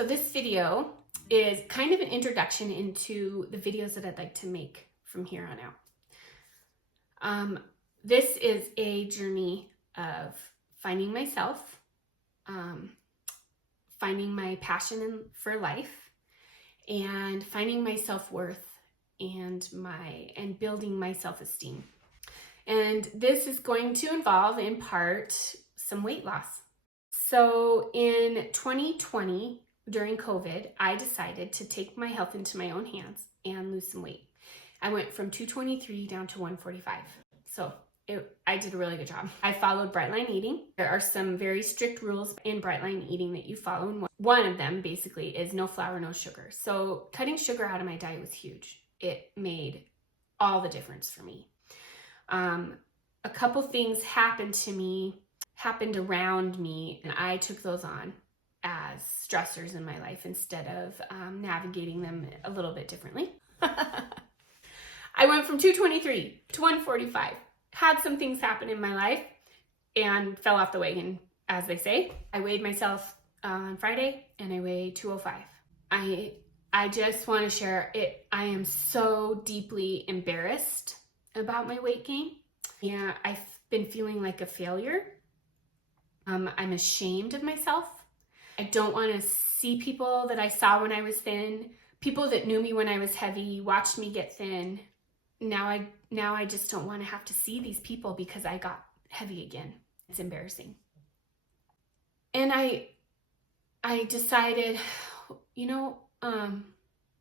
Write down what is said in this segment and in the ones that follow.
So this video is kind of an introduction into the videos that I'd like to make from here on out. This is a journey of finding myself, finding my passion for life, and finding my self-worth and building my self-esteem. And this is going to involve, in part, some weight loss. So in 2020, during COVID, I decided to take my health into my own hands and lose some weight. I went from 223 down to 145. So I did a really good job. I followed Bright Line Eating. There are some very strict rules in Bright Line Eating that you follow. And one of them basically is no flour, no sugar. So cutting sugar out of my diet was huge. It made all the difference for me. A couple things happened around me, and I took those on as stressors in my life instead of navigating them a little bit differently. I went from 223 to 145, had some things happen in my life, and fell off the wagon, as they say. I weighed myself on Friday, and I weighed 205. I just want to share it. I am so deeply embarrassed about my weight gain. Yeah, I've been feeling like a failure. I'm ashamed of myself. I don't want to see people that I saw when I was thin, people that knew me when I was heavy, watched me get thin. Now I just don't want to have to see these people because I got heavy again. It's embarrassing. And I decided,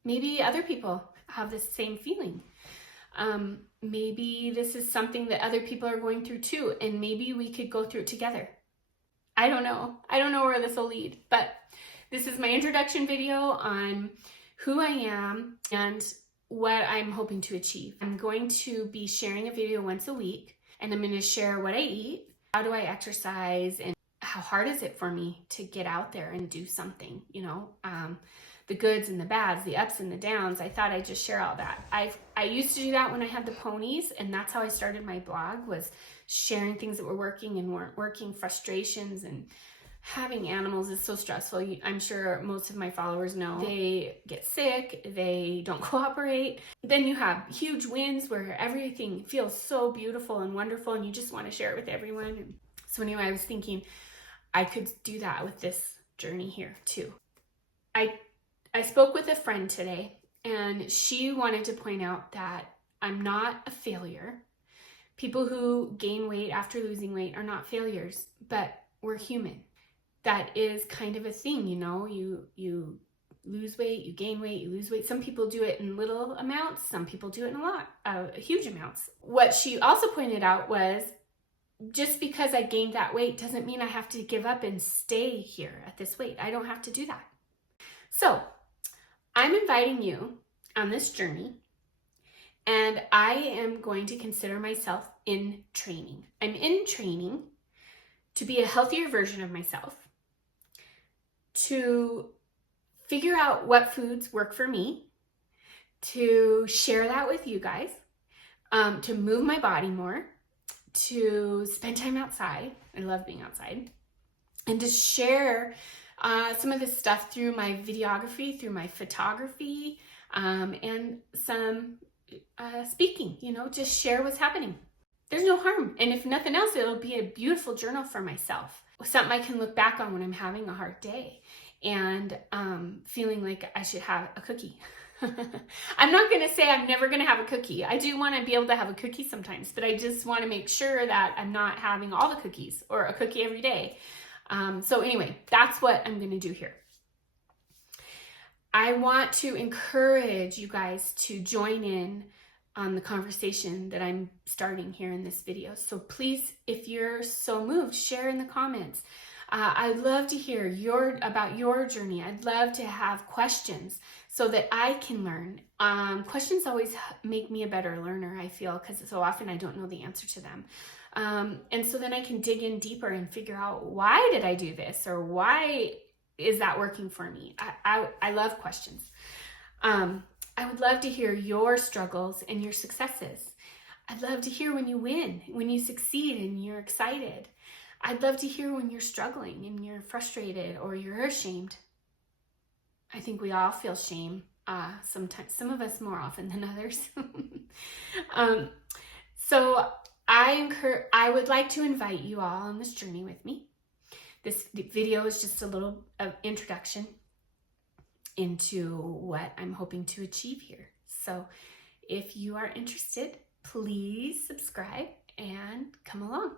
maybe other people have the same feeling. Maybe this is something that other people are going through too, and maybe we could go through it together. I don't know where this will lead, but this is my introduction video on who I am and what I'm hoping to achieve. I'm going to be sharing a video once a week, and I'm going to share what I eat, how do I exercise, and how hard is it for me to get out there and do something, the goods and the bads, the ups and the downs. I thought I'd just share all that. I used to do that when I had the ponies, and that's how I started my blog, was sharing things that were working and weren't working, frustrations, and having animals is so stressful. I'm sure most of my followers know they get sick, they don't cooperate. Then you have huge wins where everything feels so beautiful and wonderful, and you just want to share it with everyone. And so anyway, I was thinking I could do that with this journey here too. I spoke with a friend today, and she wanted to point out that I'm not a failure. People who gain weight after losing weight are not failures, but we're human. That is kind of a thing, you lose weight, you gain weight, you lose weight. Some people do it in little amounts, some people do it in huge amounts. What she also pointed out was, just because I gained that weight doesn't mean I have to give up and stay here at this weight. I don't have to do that. So I'm inviting you on this journey, and I am going to consider myself in training. I'm in training to be a healthier version of myself, to figure out what foods work for me, to share that with you guys, to move my body more, to spend time outside. I love being outside. And to share some of this stuff through my videography, through my photography, and some speaking, just share what's happening. There's no harm. And if nothing else, it'll be a beautiful journal for myself. Something I can look back on when I'm having a hard day and feeling like I should have a cookie. I'm not going to say I'm never going to have a cookie. I do want to be able to have a cookie sometimes, but I just want to make sure that I'm not having all the cookies or a cookie every day. So anyway, that's what I'm going to do here. I want to encourage you guys to join in on the conversation that I'm starting here in this video. So please, if you're so moved, share in the comments. I'd love to hear about your journey. I'd love to have questions so that I can learn. Questions always make me a better learner, I feel, because so often I don't know the answer to them. And so then I can dig in deeper and figure out, why did I do this? Or why is that working for me? I love questions. I would love to hear your struggles and your successes. I'd love to hear when you win, when you succeed and you're excited. I'd love to hear when you're struggling and you're frustrated or you're ashamed. I think we all feel shame. Sometimes, some of us more often than others. So I would like to invite you all on this journey with me. This video is just a little introduction into what I'm hoping to achieve here. So if you are interested, please subscribe and come along.